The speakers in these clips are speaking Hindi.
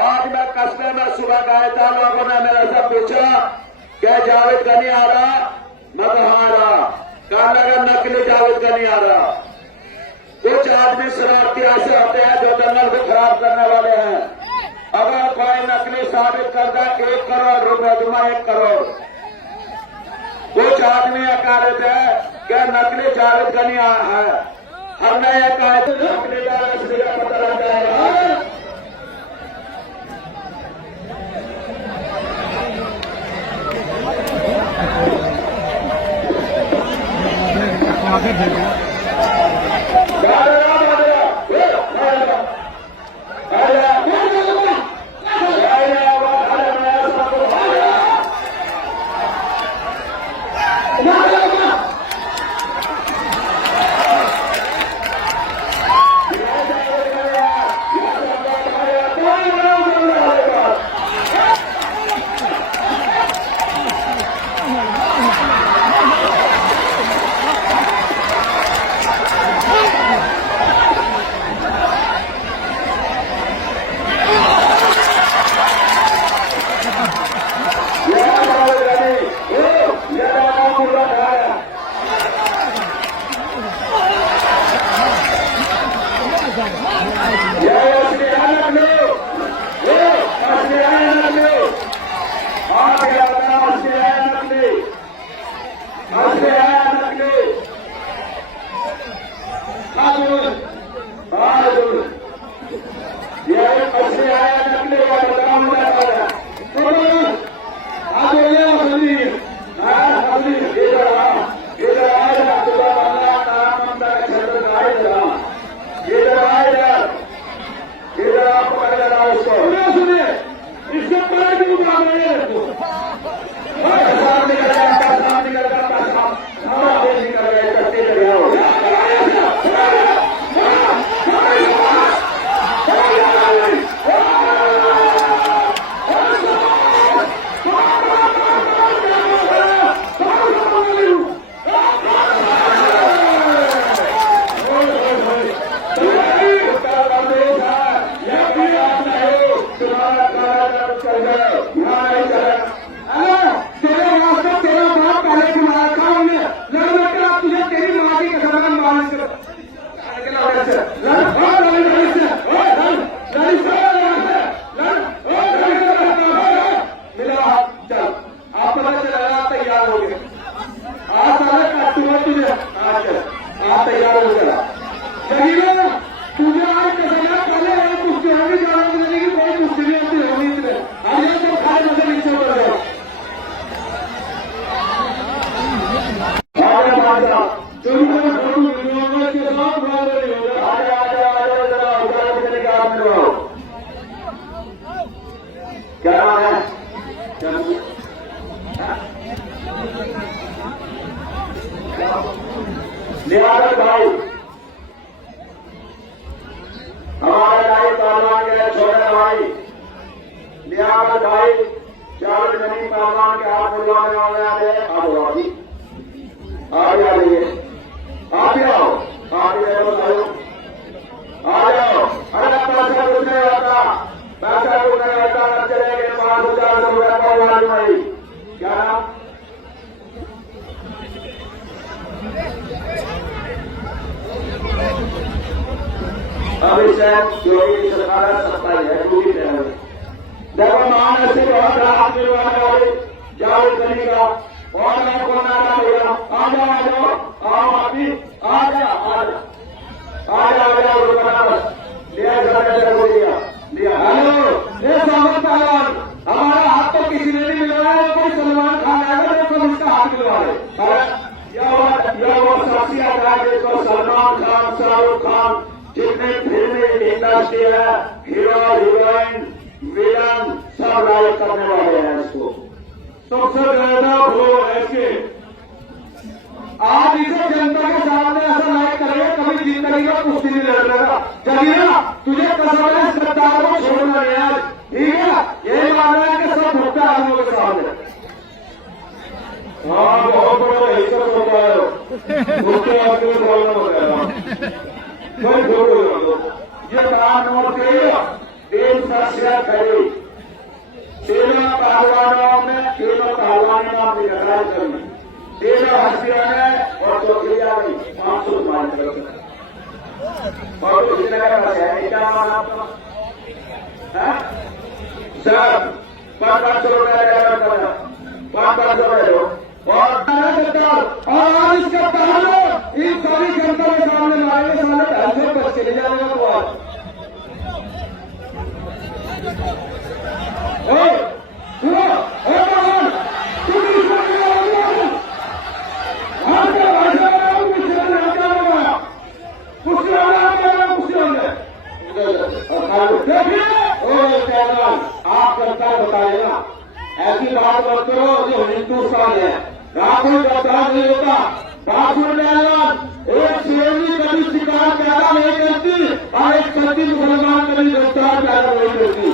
आज मैं कस्बे में सुबह गया था, लोगों ने मेरे से पूछा क्या जावेद गनी आ रहा, मैं तो हाँ रहा। कहने लगा नकली जावेद गनी आ रहा। कुछ आदमी शरारती ऐसे होते हैं जो जंगल को खराब करने वाले हैं। अगर कोई नकली साबित कर दे 1 करोड़ रुपए दूंगा, 1 करोड़। कुछ आदमी ये कह रहे थे कि नकली जावेद गनी है। हमने ये कहा नकली जावेद गनी का पता लग जाएगा। आगे भेजो खिलवाने वाले आ रहे हैं। आओ अभी आ जाइए, आ जाओ, आ जाओ, आ जाओ। अरे पैसा कुछ नहीं होता, पैसा कुछ नहीं होता, चलेंगे 5,000 रुपये पवार भाई। क्या नाम? अभिषेक योगी सरकार सत्ता है पूरी तरह। देखो मान ऐसे बहुत राहत मिलवाने वाले जावेद गनी का और मैं कौन आ रहा भैया, आ जाओ आओ अभी आ जाओ लिया। हेलो ये स्वागत पहलवान, हमारा हाथ तो किसी ने नहीं मिलवाया, कोई सलमान खान आएगा तो हम इसका हाथ मिलवा रहे। यह वो शख्सियत है जिसको सलमान खान, शाहरुख खान, जितने फिल्मी इंडस्ट्री है, हीरो हीरोइन विलन सब लाइक करने वाले हैं इसको। सबसे ज्यादा वो ऐसे आज इसे जनता के सामने ऐसा लाइक करेगा, कभी जिंदगी का कुछ नहीं लड़ेगा। चलिए ना, तुझे कसम है इस गद्दार को छोड़ना नहीं आज, ठीक है? यही मानना है कि सब भुगता आदमियों के सामने। हाँ बहुत बड़ा हिस्सा होता है, उसके आदमी प्रॉब्लम हो जाएगा। कोई ये प्रधानमंत्री तीन शख्सियत खड़ी, तीनों पहलवानों में तीनों पहलवानों नाम की लड़ाई करी, तीनों हस्तियों ने और चौकिया गई 500 रुपये और किसी ने क्या माना आपका सर 500 रुपये लेकर 500 रुपये दो और इसका पहले इन सारी जनता के सामने लाएंगे, सामने पैसे बच चले जाएगा। तो आज आप सरकार बताइएगा, ऐसी बात मत करो जो हिंदुस्तान है, राहुल गद्दार नहीं होता। बात सुन एक शेरनी कभी शिकार पैदा नहीं करती और एक सच्ची मुसलमान कभी गद्दार पैदा नहीं करती।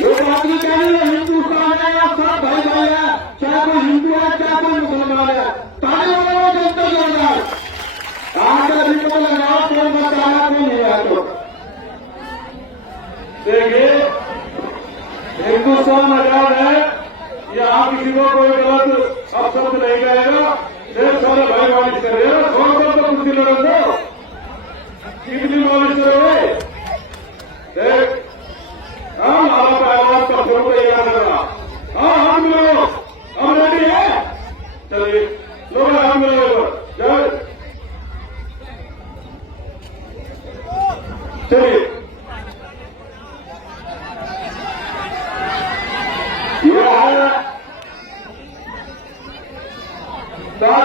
ये बात नहीं कहनी है, हिंदुस्तान है या सब भाई भाई है, चाहे कोई हिंदू है चाहे कोई मुसलमान है, ताले वालों जनता जोरदार आगे अभी को लगाओ, कौन बताया कौन नहीं है। तो देखिए हिंदुस्तान आजाद है, यहाँ किसी को कोई गलत अपशब्द नहीं कहेगा। देश सारे भाई मालिश कर रहे हैं, थोड़ा तो कुछ लड़ो दो, कितनी मालिश करोगे? देख हम आप आवाज का फोटो तैयार करना। हाँ हम मिलो, हम रेडी है, चलिए लोग हम मिलो चलिए।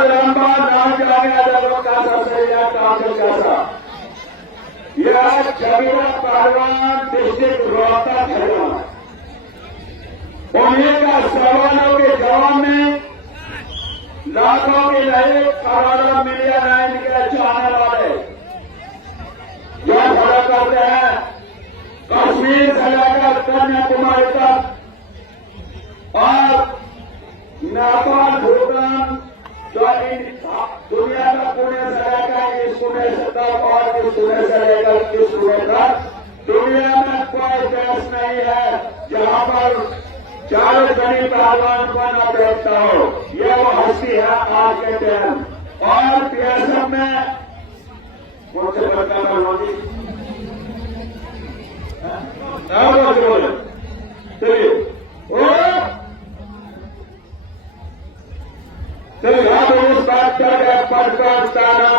लंबा नाम जाने अदालत का सबसे कैसा यह जबीरा पहलवान डिस्ट्रिक्ट रोहतक हरियाणा। उन्हीं का सवालों के जवाब में लाखों के नए करोड़ों मिलियन लाइन के चाहने वाले जो खड़ा करते हैं कश्मीर से लेकर कन्याकुमारी तक और नेपाल भूटान, जो दुनिया का पुणे से लेकर इस पुणे से तक और इस पुणे से लेकर इस पुणे तक दुनिया में कोई देश नहीं है जहां पर चारों गरीब पहलवान को न देखता हो। यह वो हस्ती है आज के टाइम। और पीएसएफ में कौन से बड़का पहलवानी चलिए चलिए आप उस बात कर पढ़कर ताना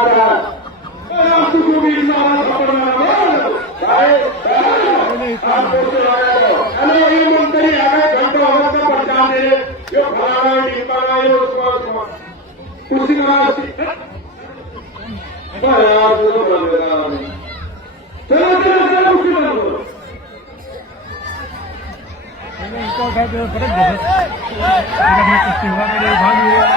ये मंत्री हमें घंटों होकर पहचान दे जो फलाना टिकाना है उसको कुर्सी चलो कुर्सी इनको उठा के फटक दे कुश्ती हुआ मेरे भाग हुआ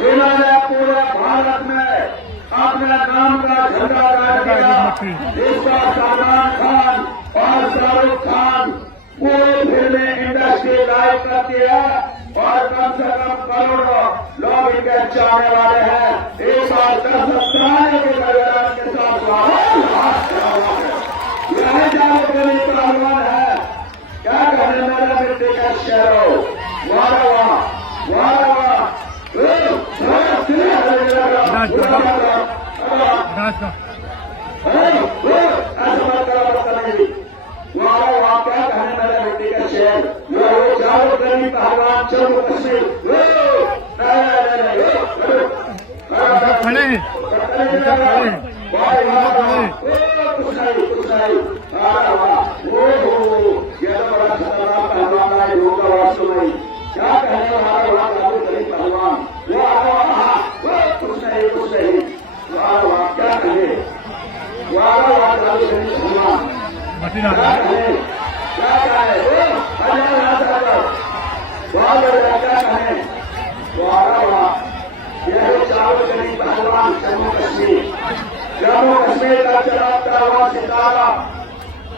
इन्होंने पूरे भारत में अपने नाम का झंडा गाड़ दिया। इस बार सलमान खान और शाहरुख खान पूरी फिल्म इंडस्ट्री लाइव करती है और कम से कम करोड़ों लोग इनके चाहने वाले हैं। इस बार 10 के परिवार के साथ यह जावेद गनी पहलवान है। क्या कहने मेरा मिट्टी का शेरों, वाह वाह वाह वाह। वहाँ क्या कहने मेरे बेटे का शेर, वो जावेद गनी पहलवान जम्मू कश्मीर। खड़े हैं कुछ नहीं ये तो बड़ा खतरनाक पहलवान है, योग का वास्तव नहीं। क्या कहने हमारे वहाँ जावेद गनी पहलवान, कुछ नहीं वाह क्या कहे, वाह जावेद गनी पहलवान क्या कहे, क्या कहे क्या कहे, वाह यह जावेद गनी पहलवान जम्मू कश्मीर का चलाता हुआ सितारा,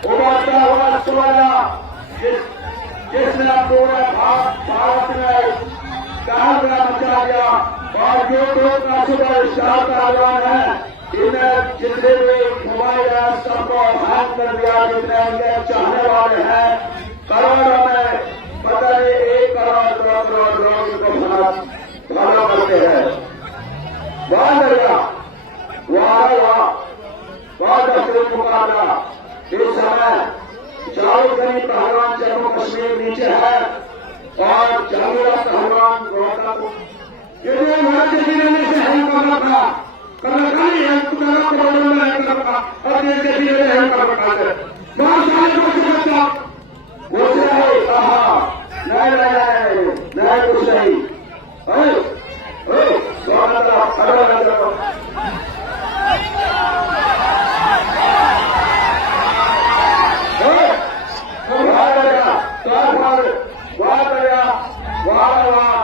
उभरता हुआ सूर्य, जिसने पूरे भारत में काबरा मचा दिया और यूट्यूब का सुपरस्टार पहलवान है। इन्हें जितने भी मोबाइल है सबको हैक कर दिया। जितने इनके चाहने वाले हैं करोड़ों में, पता नहीं 1 करोड़ 2 करोड़ लोग इनको फॉलो करते हैं। वाह भैया वाह वाह, बहुत बेहतरीन मुकाबला। इस समय जावेद गनी पहलवान जम्मू कश्मीर नीचे है और जावेद पहलवान रोहतक। यदि हमारे किसी ने से हेल्प करना था, करना खाली हेल्प करना प्रॉब्लम में हेल्प करना और ये किसी ने हेल्प कर रखा है बहुत सारे लोग से बच्चा वो से कहा नहीं कुछ नहीं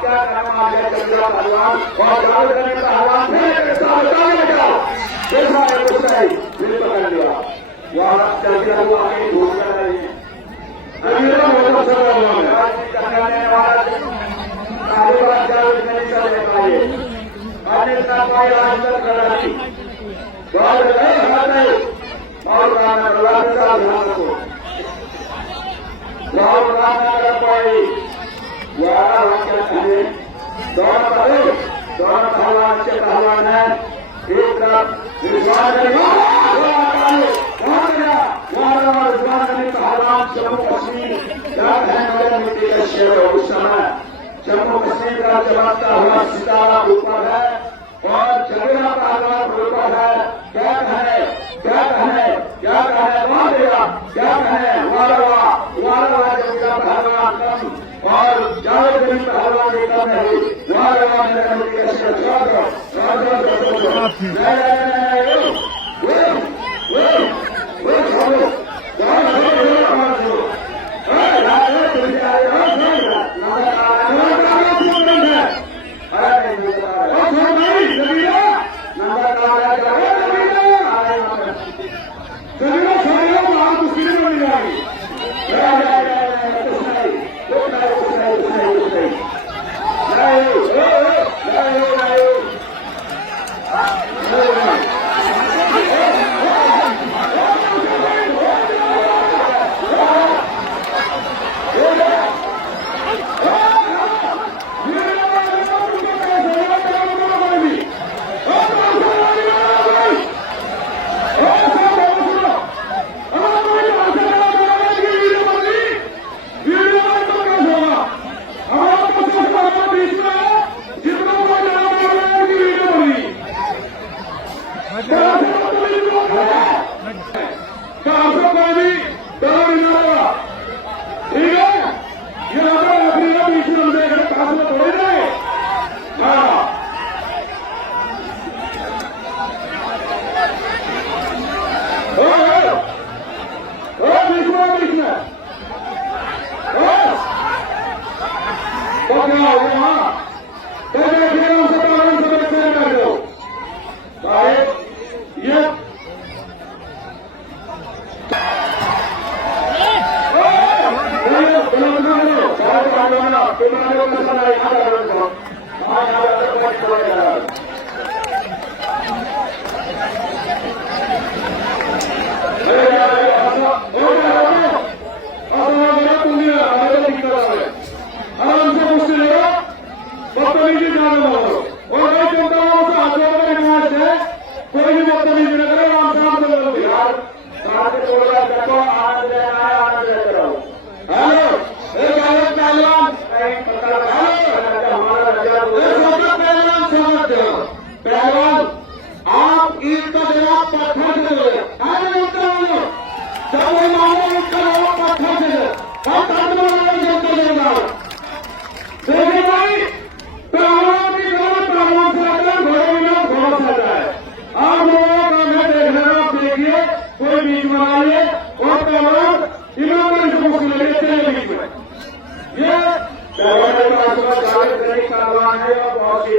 क्या करना पहलवान और जावेद गनी पहलवान कुछ नहीं फिर पकड़ लिया। वहां चलते हुआ आगे ढूंढ कर रहे हैं। करने वाला आगे वाला जावेद गनी से ले पाए अन्य का कोई आज तक खड़ा नहीं। और ध्यान रखो दोनों पहलवान अच्छे पहलवान है। एक तरफ रिजवान गनी पहलवान जम्मू कश्मीर क्या कहने मिट्टी का शेर हो। उस समय जम्मू कश्मीर का चमकता हुआ सितारा ऊपर है और जगेरा पहलवान ऊपर है। क्या कहे वाह जगेरा पहलवान कम और जावेद गनी पहलवान भी कम नहीं।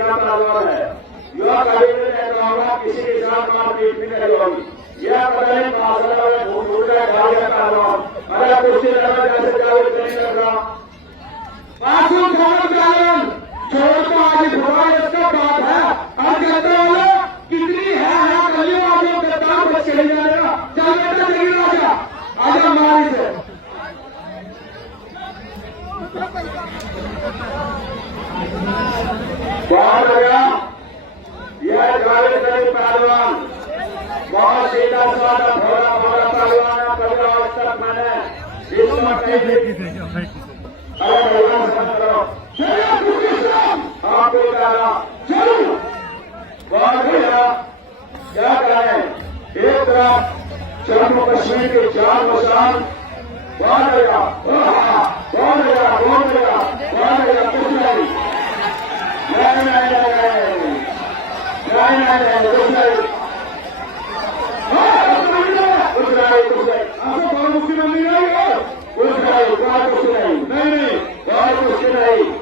का पहलवान है। युवा कभी भी नहीं होगा, किसी के साथ मारपीट भी नहीं होगी। यह पता नहीं माशाल्लाह में घूम का ढाल का पहलवान, अगर कुर्सी लगा जैसे जावेद नहीं कर रहा। मासूम खान जालन छोड़ तो आज हुआ, इसका बात है। अब कहते वाले कितनी है कलियों वालों के दाम बच चले जाएगा। चल बेटा नहीं राजा, आजा मारी से बहुत बढ़िया। यह जावेद अली पहलवान बहुत सीधा साधा भोला भोला पहलवान है। कभी आज तक मैंने इस मट्टी अरे भगवान समझ करो आपको कहा चलो बहुत बढ़िया। क्या करें, एक तरफ जम्मू कश्मीर के जान मशान बहुत बढ़िया, बहुत बढ़िया, बहुत बढ़िया, बहुत बढ़िया। कुछ नहीं कुछ नहीं आपको बहुत मुश्किल नहीं है। कुछ नहीं, बहुत कुछ नहीं, नहीं बहुत कुछ नहीं, नहीं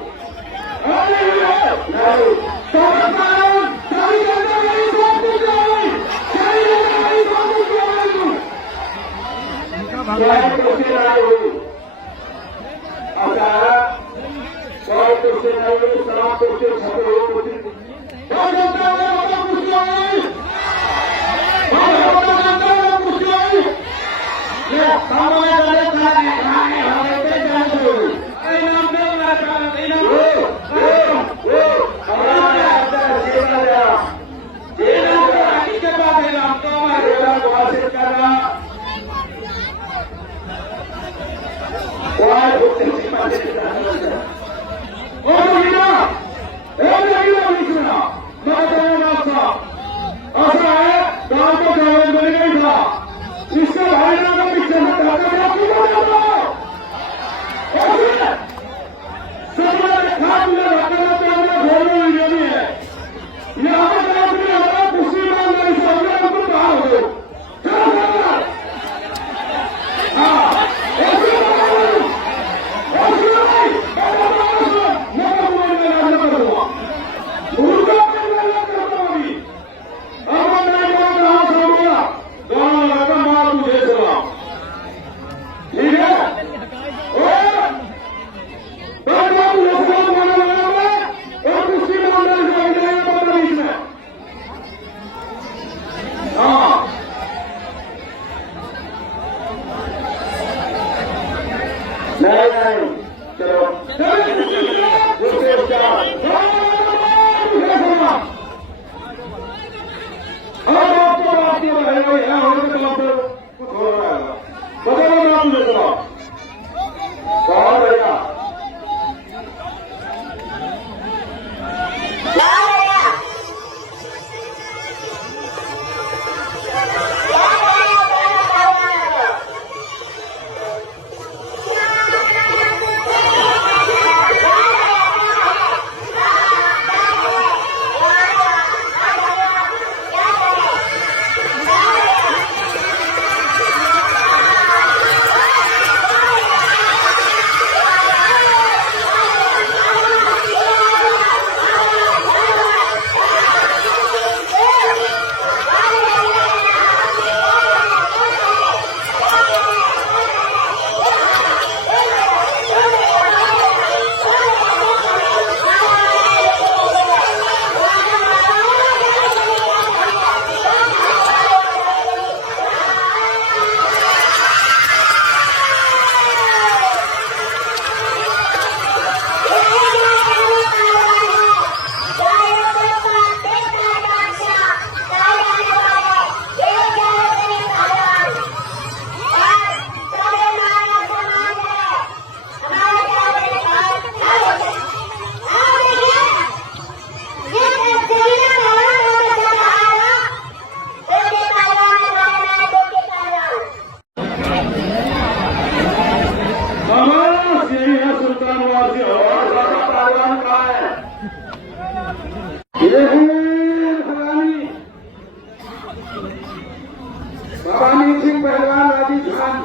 भवानी सिंह पहलवान राजस्थान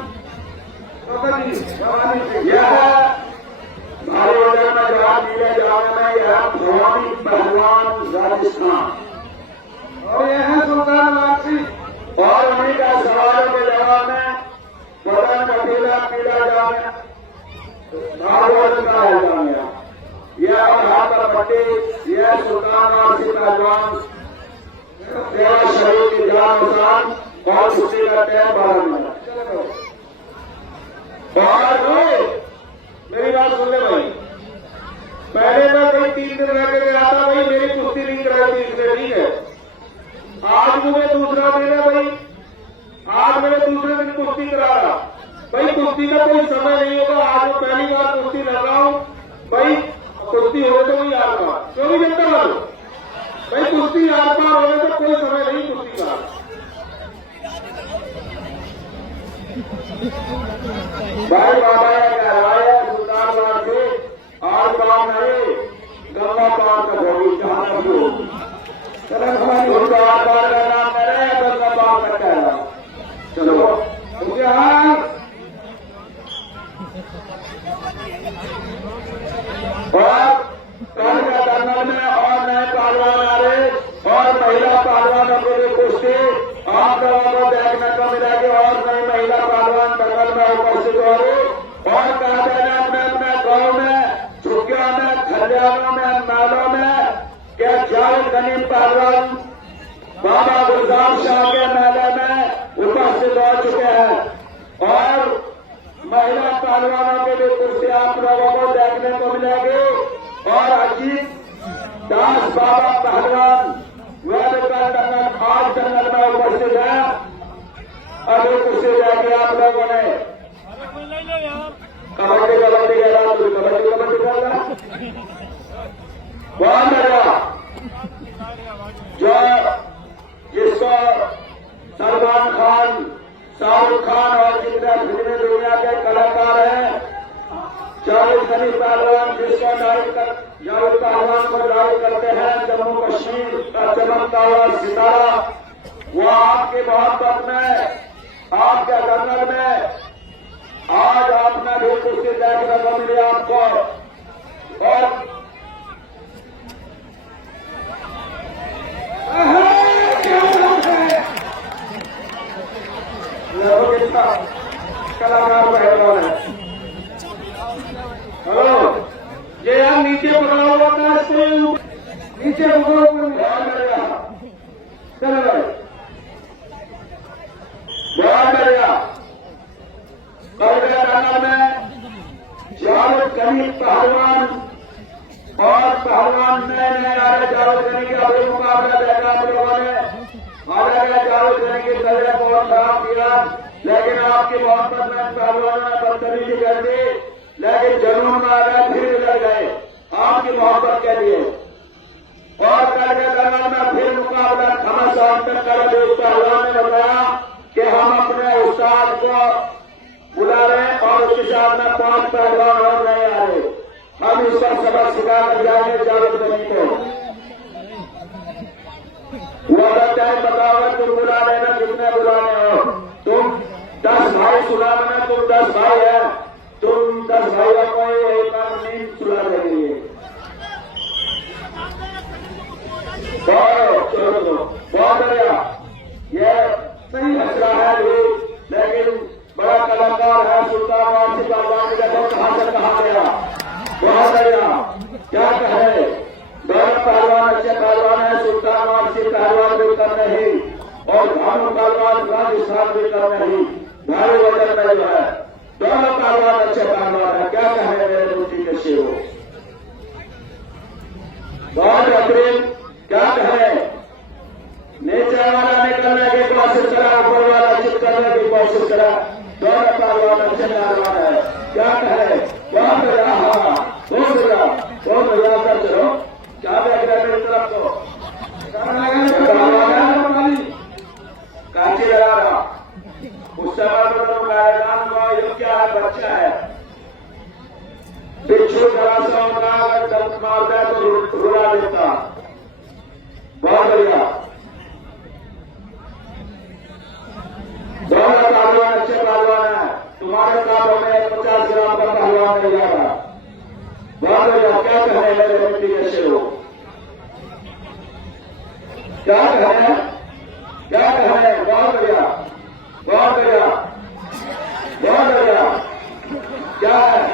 यह भारी वजन में जवाब दिए जाने में यह भवानी पहलवान राजस्थान। और ये है सुल्तान वासी। और उन्हीं का सवालों के जवाब में बदन कटीला पीला जाने भागवत का है जामिया। यह हाथ पर पट्टी, यह सुल्तान वासी पहलवान तेरा शरीर की जान निशान और कुश्ती करते हैं 12 मिनट। मेरी बात सुन ले भाई, पहले मैं कोई 3 दिन रह के गया था भाई, मेरी कुश्ती नहीं कराई थी इसने, ठीक है। आज मुझे दूसरा दिन है भाई, आज मैंने दूसरे दिन कुश्ती करा रहा भाई। कुश्ती का कोई समय नहीं होगा, आज मैं पहली बार कुश्ती लग रहा हूं भाई। कुश्ती हो तो वही आर पार, क्योंकि जनता वालों भाई कुश्ती आर पार होने तो कोई समय नहीं कुश्ती का। भाई बाबा कहलाया सुल्तान से और काम नहीं, गंगा पार का भोगी जहां तक हो उनको आर पार का नाम करे, गंगा पार का कहना। चलो और कल का दंगल में और नए पहलवान आ रहे और महिला पहलवानों के लिए कुश्ती आप लोगों को देखने को मिलेगी। और नई महिला पहलवान दंगल में उपस्थित हो रही और कहा देना अपने अपने गाँव में, झुग्गियों में, खलियानों में, महलों में क्या जावेद गनी पहलवान बाबा गुलजार शाह के मेले में उपस्थित हो चुके हैं। और महिला पहलवानों के लिए कुर्सी आप लोगों को देखने को मिलेगी। और अजीत दास बाबा पहलवान वह भी कल दंगल आज दंगल में उपस्थित है। अभी कुर्सी जाके आप लोगों ने कबड्डी कबड्डी कह रहा, कबड्डी कबड्डी कर रहा बहुत लगा जो जिसको सलमान खान, शाहरुख खान और जितने फिल्मी दुनिया के कलाकार हैं, जावेद गनी पहलवान जिसको जावेद पहलवान को ड्राइव करते हैं जम्मू कश्मीर का चमकता हुआ सितारा, वो आपकी मोहब्बत में, आपके दंगल में आज आपने भी कुश्ती देखने को मिली आपको। और कलाकार पहलवान है। हेलो, ये यार नीचे पकड़ा हुआ था, इसको नीचे पकड़ो। चलो भाई बहुत बढ़िया। कल के दंगल में जावेद गनी पहलवान और पहलवान नए नए आ रहे जावेद गनी के अभी मुकाबला देखा आप लोगों ने। हालांकि जावेद गनी की तबीयत बहुत खराब किया, लेकिन आपकी मोहब्बत में पहलवानों ने बदतमीजी कर दी, लेकिन जुनून में आ गए, फिर बिगड़ गए आपकी मोहब्बत के लिए। और कल के दंगल में फिर मुकाबला घमासान तक कर देश पहलवान ने बताया कि हम अपने उस्ताद को बुला रहे और उसके साथ में 5 पहलवान और नए आ रहे, हम इसका सबक सिखा कर जाएंगे जावेद गनी को। वो टाइम बताओगे, तुम बुला लेना कितने बुलाने हो। तुम 10 भाई सुना में, तुम 10 भाई है, तुम 10 भाइयों को एक नींद सुला देंगे। बहुत बढ़िया, ये सही मसला है भी, लेकिन बड़ा कलाकार है सुल्तान वासी पहलवान, देखो कहां से कहां गया। बहुत बढ़िया, क्या कहे, दोनों पहलवान अच्छे पहलवान है। सुल्तान वासी पहलवान भी कर रही और भानु पहलवान राजस्थान भी कर रही, भारी वजन में जो है दोनों पहलवान अच्छे पहलवान है। क्या कहे मेरे रुचि के शिव, बहुत बेहतरीन। क्या कहे, नीचे वाला निकलने की कोशिश करा, ऊपर वाला चित करने की कोशिश करा, दोनों पहलवान अच्छे पहलवान है। क्या कहे, बहुत बढ़िया, तो बढ़िया कर चलो। क्या देख रहे मेरी तरफ को कांची लगा रहा, उस समय तो मैदान को ये क्या है, बच्चा है, बिच्छू जरा सा होता, अगर दम मारता है तो रुला देता। क्या कह रहे हैं, क्या कह रहे हैं? बहुत बढ़िया, बहुत बढ़िया, बहुत बढ़िया। क्या है